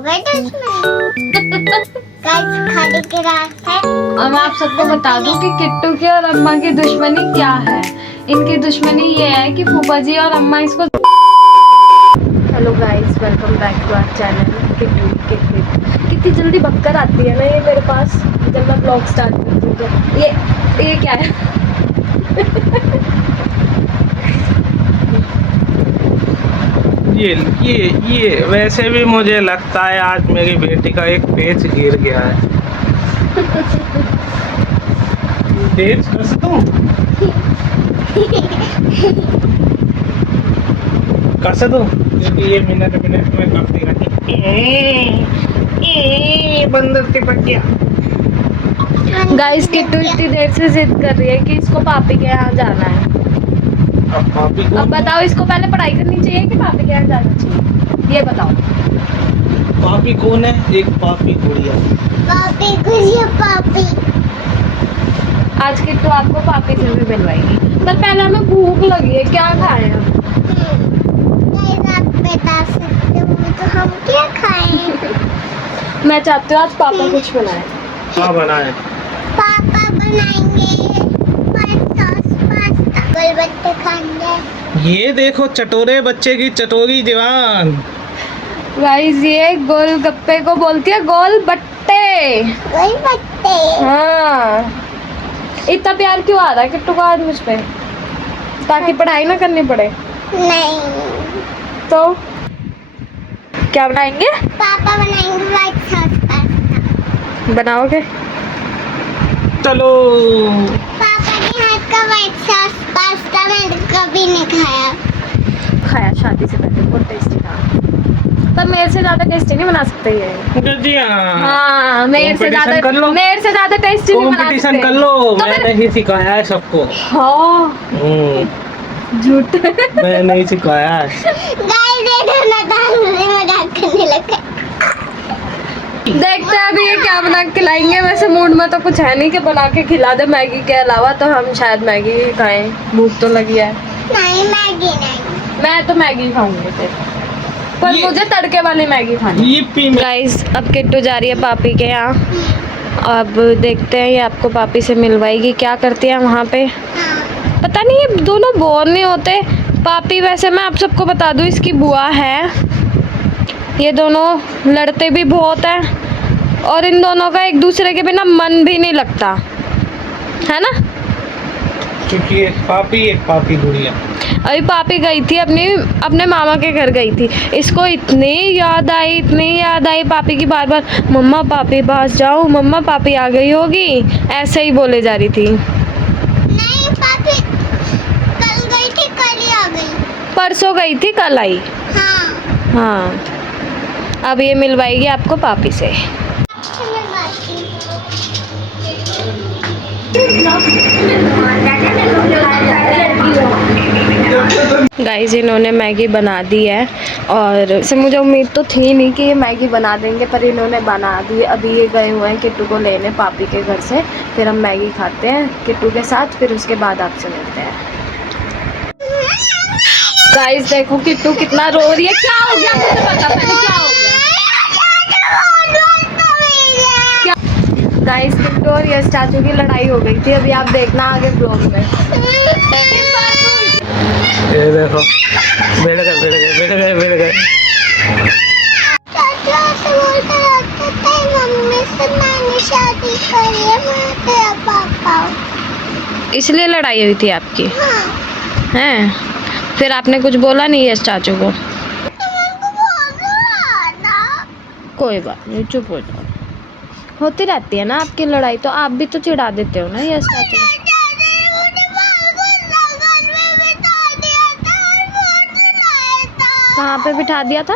गए दुश्मनी। खाने के रास्ते। और मैं आप सबको बता दूं कि किट्टू की और अम्मा की दुश्मनी क्या है। इनकी दुश्मनी ये है कि फूफा जी और अम्मा इसको। Hello guys, welcome back to our channel Kittu. कितनी जल्दी बक्कर आती है ना ये मेरे पास जब मैं ब्लॉग स्टार्ट करती हूँ। तो ये क्या है? ये वैसे भी मुझे लगता है आज मेरी बेटी का एक पेच गिर गया है। पेच कस दूं? कस दूं? क्योंकि ये मिनट में काफी बंदर के पटिया। गाइस किट्टू इतनी देर से जिद कर रही है कि इसको पापी के यहाँ जाना है। अब बताओ, इसको पहले पढ़ाई करनी चाहिए कि पापी के यहाँ जाना चाहिए? ये बताओ। पापी कौन है? एक पापी गुड़िया। पापी गुड़िया पापी। आज किट्टू आपको पापी से भी मिलवाएगी, पर पहले हमें भूख लगी है, क्या खाएं हम? नहीं आप बता सकते हो तो हम क्या खाएं? मैं चाहती हूँ आज पापा कुछ बनाए। हाँ बनाए। पापा बनाएंगे पास्ता, गोलगप्पे खाएंगे। ये देखो चटोरे बच्चे की चटोरी जवान। गाइस ये गोलगप्पे को बोलती है गोल बट्टे। गोलगप्पे। हाँ, इतना प्यार क्यों आ रहा है किट्टू को आज मुझ पे? ताकि पढ़ाई ना करनी पड़े। नहीं, तो क्या बनाएंगे? पापा बनाएंगे व्हाइट सॉस पास्ता। बनाओगे? चलो। पापा के हाथ का व्हाइट सॉस पास्ता मैंने कभी नहीं खाया। खाया शादी से पहले, बहुत टेस्टी था। पर मेरे से ज्यादा टेस्टी नहीं बना सकते ये। गुजिया। हाँ, मेरे से ज्यादा टेस्टी नहीं बना सकते। कंपटीशन कर लो, तो मैंने ही सिखाया है सबको। हाँ, झूठ। मैं नहीं सिखाया है। गाइस देखो ना, दादी मजाक करने लगे। देखते हैं अभी ये क्या बना के खिलाएंगे। वैसे मूड में तो कुछ है नहीं कि बना के खिला दे मैगी के अलावा, तो हम शायद मैगी ही खाएं। भूख तो लगी है। नहीं मैगी नहीं। मैं तो मैगी खाऊंगी फिर, पर मुझे तड़के वाली मैगी खानी। गाइस अब किट्टू जा रही है पापी के यहाँ। अब देखते हैं ये आपको पापी से मिलवाएगी। क्या करती है वहाँ पे पता नहीं। ये दोनों बोर नहीं होते। पापी वैसे मैं आप सबको बता दूँ इसकी बुआ है। ये दोनों लड़ते भी बहुत हैं और इन दोनों का एक दूसरे के बिना मन भी नहीं लगता है ना। क्योंकि एक पापी गुड़िया। अभी पापी गई थी अपने मामा के घर गई थी। इसको इतनी याद आई पापी की। बार बार मम्मा पापी पास जाऊँ, मम्मा पापी आ गई होगी, ऐसे ही बोले जा रही थी। नहीं पापी कल गई थी, कल ही आ गई। परसों गई थी, कल आई। हाँ, अब ये मिलवाएगी आपको पापी से। गाइस इन्होंने मैगी बना दी है और से मुझे उम्मीद तो थी नहीं कि ये मैगी बना देंगे, पर इन्होंने बना दी। अभी ये गए हुए हैं किट्टू को लेने पापी के घर से। फिर हम मैगी खाते हैं किट्टू के साथ, फिर उसके बाद आपसे मिलते हैं। गाइस देखो किट्टू कितना रो रही है। क्या हो गया मुझे पता पहले, क्या हो गया? गाइस किट्टू और यश चाचू की लड़ाई हो गई थी। अभी आप देखना आगे ब्लॉग में। ये देखो बैठ गए। चाचू ऐसे बोलते रहते थे, मम्मी से मैंने शादी करी है, मैं तेरा पापा हूँ। इसलिए लड़ाई हुई थी आपकी? हाँ। हैं? फिर आपने कुछ बोला नहीं यश चाचू को? कोई बात नहीं, चुप हो जाओ। होती रहती है ना आपकी लड़ाई, तो आप भी तो चिढ़ा देते हो ना यश चाचू को। कहाँ पे बिठा दिया था?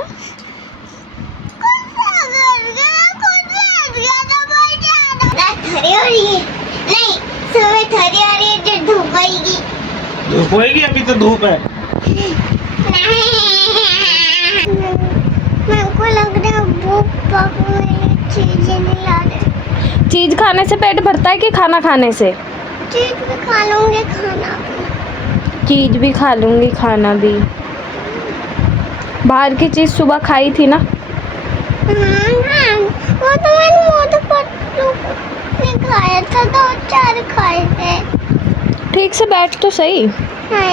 नहीं, सुबह थोड़ी हो रही है जो धूप आएगी। धूप होएगी? अभी तो धूप है। मेरे को लग रहा है भूख चीजें नहीं ला रहे। चीज खाने से पेट भरता है कि खाना खाने से? चीज भी खा लूंगी, खाना भी। चीज भी खा लूंगी, खाना भी। बाहर की चीज सुबह खाई थी ना? हाँ, वो तो मैंने मोटू पतलू ने खाया था, 2-4 खाए थे। ठीक से बैठ तो सही। हाँ,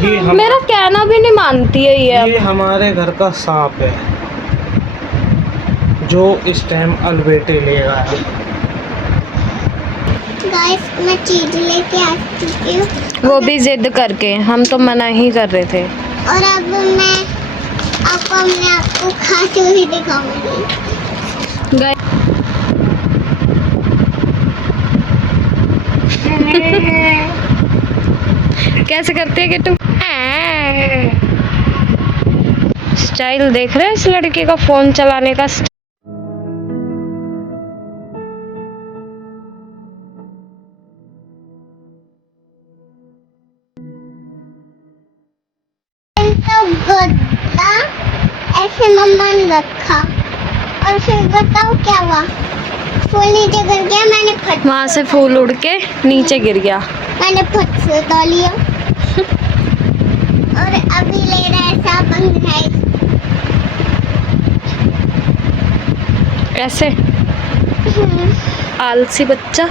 ये मेरा कहना भी नहीं मानती है ये हमारे घर का सांप है जो इस टाइम अलबेटे ले रहा है। गाइस मैं चीज लेके आ चुकी हूँ वो भी जिद करके, हम तो मना ही कर रहे थे। और अब मैं अपने आप को खाते हुए दिखाऊंगी। कैसे करती है किट्टू? स्टाइल देख रहे हैं इस लड़के का फोन चलाने का। तो गद्दा ऐसे मम्मा ने रखा और फिर बताओ क्या हुआ, फूल नीचे गिर गया, मैंने फट वहां से फूल उड़ के नीचे गिर गया। मैंने फट से उठा लिया और अभी ले रहा है सांप अंगड़ाई। ऐसे आलसी बच्चा।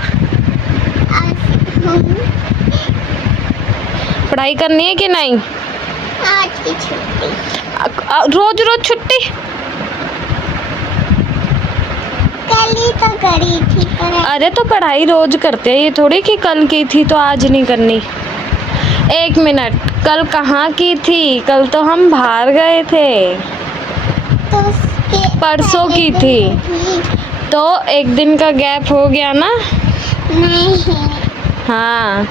पढ़ाई करनी है कि नहीं? आज की छुट्टी। रोज रोज छुट्टी? कल ही तो करी थी पर अरे तो पढ़ाई रोज करते हैं, ये थोड़ी कि कल की थी तो आज नहीं करनी। 1 मिनट, कल कहाँ की थी? कल तो हम बाहर गए थे। तो उसके परसों की पहले थी। दिन तो 1 दिन का गैप हो गया ना। नहीं, हाँ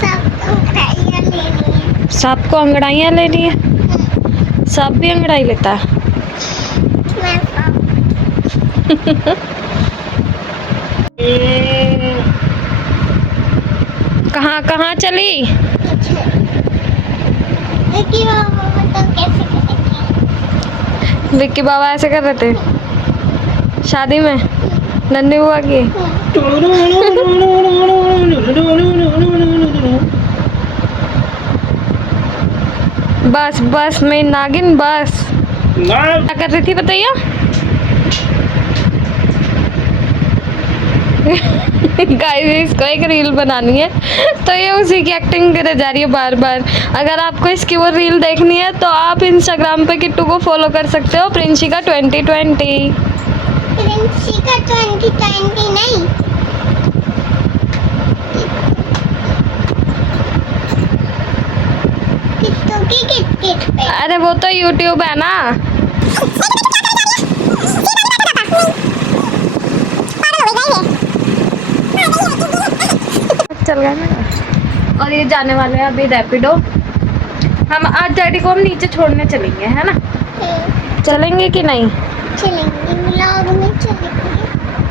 सब अंगड़ाइयाँ लेनी है। सांप को अंगड़ाइयाँ लेनी है? सांप भी अंगड़ाई लेता है? मैं सांप कहाँ कहाँ चली? देखिए मामा तो कैसे करेंगे। विक्की बाबा ऐसे कर रहे थे शादी में नन्ही बुआ की। बस बस मैं नागिन बस। क्या कर रही थी बताइए? गाइस इसको एक रील बनानी है तो ये उसी की एक्टिंग करे जा रही है बार बार। अगर आपको इसकी वो रील देखनी है तो आप इंस्टाग्राम पे किट्टू को फॉलो कर सकते हो, प्रिंशिका 2020। प्रिंशिका 2020 नहीं, किट्टू की किट पे। अरे वो तो यूट्यूब है ना। चल गए ना। और ये जाने वाले हैं अभी रैपिडो। हम आज डैडी को हम नीचे छोड़ने चलेंगे, है ना? चलेंगे कि नहीं? चलेंगे, व्लॉग में चलेंगे।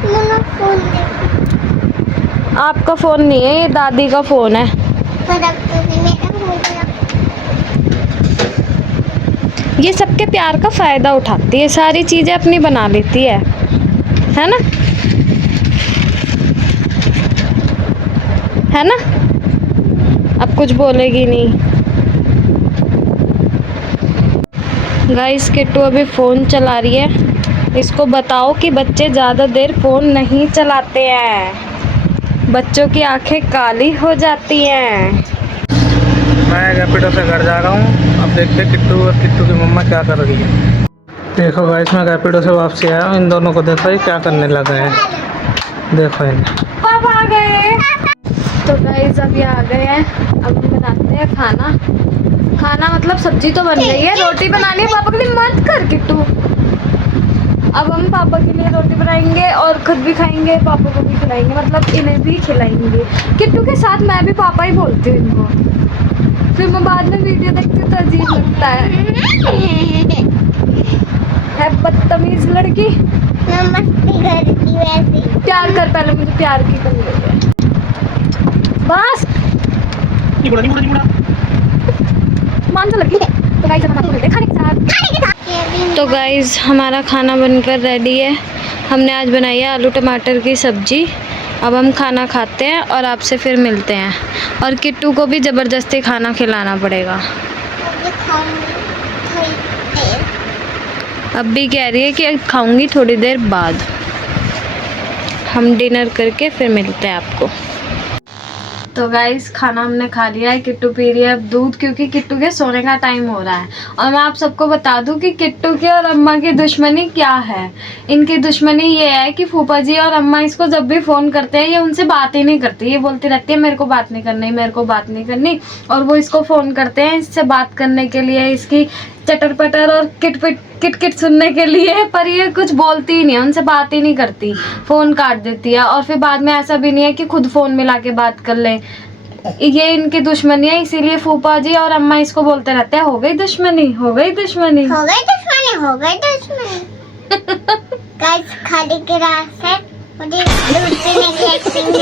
मम्मा फोन देखो। आपका फोन नहीं है, ये दादी का फोन है। पर अब तो भी मेरा हो गया। ये सबके प्यार का फायदा उठाती है, सारी चीजें अपनी बना लेती है ना? है ना? अब कुछ बोलेगी नहीं। गाइस किट्टू अभी फ़ोन चला रही है। इसको बताओ कि बच्चे ज़्यादा देर फ़ोन नहीं चलाते हैं, बच्चों की आंखें काली हो जाती हैं। मैं रैपिडो से घर जा रहा हूँ। अब देखते हैं किट्टू और किट्टू की मम्मा क्या कर रही है। देखो गाइस मैं रैपिडो से वापसी आया हूँ। इन दोनों को देखो ये क्या करने लगा है, देखो इन्हें। पापा आ गए। तो गाइस अभी आ गए हैं, अब हम बनाते हैं खाना। खाना मतलब सब्जी तो बन गई है, रोटी बनानी है पापा के लिए। मत कर किट्टू। अब हम पापा के लिए रोटी बनाएंगे और खुद भी खाएंगे, पापा को भी खिलाएंगे, मतलब इन्हें भी खिलाएंगे। किट्टू के साथ मैं भी पापा ही बोलती हूँ इनको, फिर मैं बाद में वीडियो देखती हूँ तो अजीब लगता है बदतमीज लड़की। मैं मस्ती करती वैसे। प्यार कर, पहले मुझे प्यार की कमी है। बस मान तो लगी। तो गाइस हम आपको मिलते हैं खाने के साथ। तो गाइस हमारा खाना बनकर रेडी है। हमने आज बनाई है आलू टमाटर की सब्जी। अब हम खाना खाते हैं और आपसे फिर मिलते हैं। और किट्टू को भी ज़बरदस्ती खाना खिलाना पड़ेगा। अभी खाऊंगी थोड़ी देर। अब भी कह रही है कि खाऊंगी थोड़ी देर बाद। हम डिनर करके फिर मिलते हैं आपको। तो गाइस खाना हमने खा लिया है। किट्टू पी रही है अब दूध, क्योंकि किट्टू के सोने का टाइम हो रहा है। और मैं आप सबको बता दूं कि किट्टू की और अम्मा की दुश्मनी क्या है। इनकी दुश्मनी ये है कि फूफा जी और अम्मा इसको जब भी फ़ोन करते हैं ये उनसे बात ही नहीं करती। ये बोलती रहती है मेरे को बात नहीं करनी, मेरे को बात नहीं करनी। और वो इसको फ़ोन करते हैं इससे बात करने के लिए, इसकी चटर पटर और किट सुनने के लिए, पर ये कुछ बोलती ही नहीं है, उनसे बात ही नहीं करती, फ़ोन काट देती है। और फिर बाद में ऐसा भी नहीं है कि खुद फ़ोन मिला के बात कर ले। ये इनकी दुश्मनी है, इसीलिए फूफा जी और अम्मा इसको बोलते रहते हैं हो गई दुश्मनी, हो गई दुश्मनी, हो गई दुश्मनी, हो गई दुश्मनी। गाइस खाली के रास्ते मुझे दूध पीने की एक्टिंग।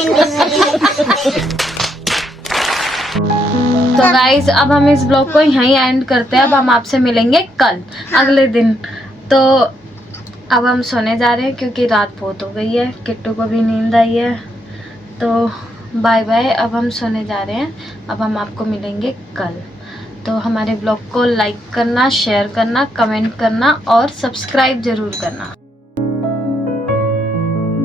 तो गाइस अब हम इस ब्लॉग को यहीं एंड करते हैं। अब हम आपसे मिलेंगे कल अगले दिन। तो अब हम सोने जा रहे हैं क्योंकि रात बहुत हो गई है, किट्टू को भी नींद आई है। तो बाय बाय, अब हम सोने जा रहे हैं। अब हम आपको मिलेंगे कल। तो हमारे ब्लॉग को लाइक करना, शेयर करना, कमेंट करना और सब्सक्राइब ज़रूर करना।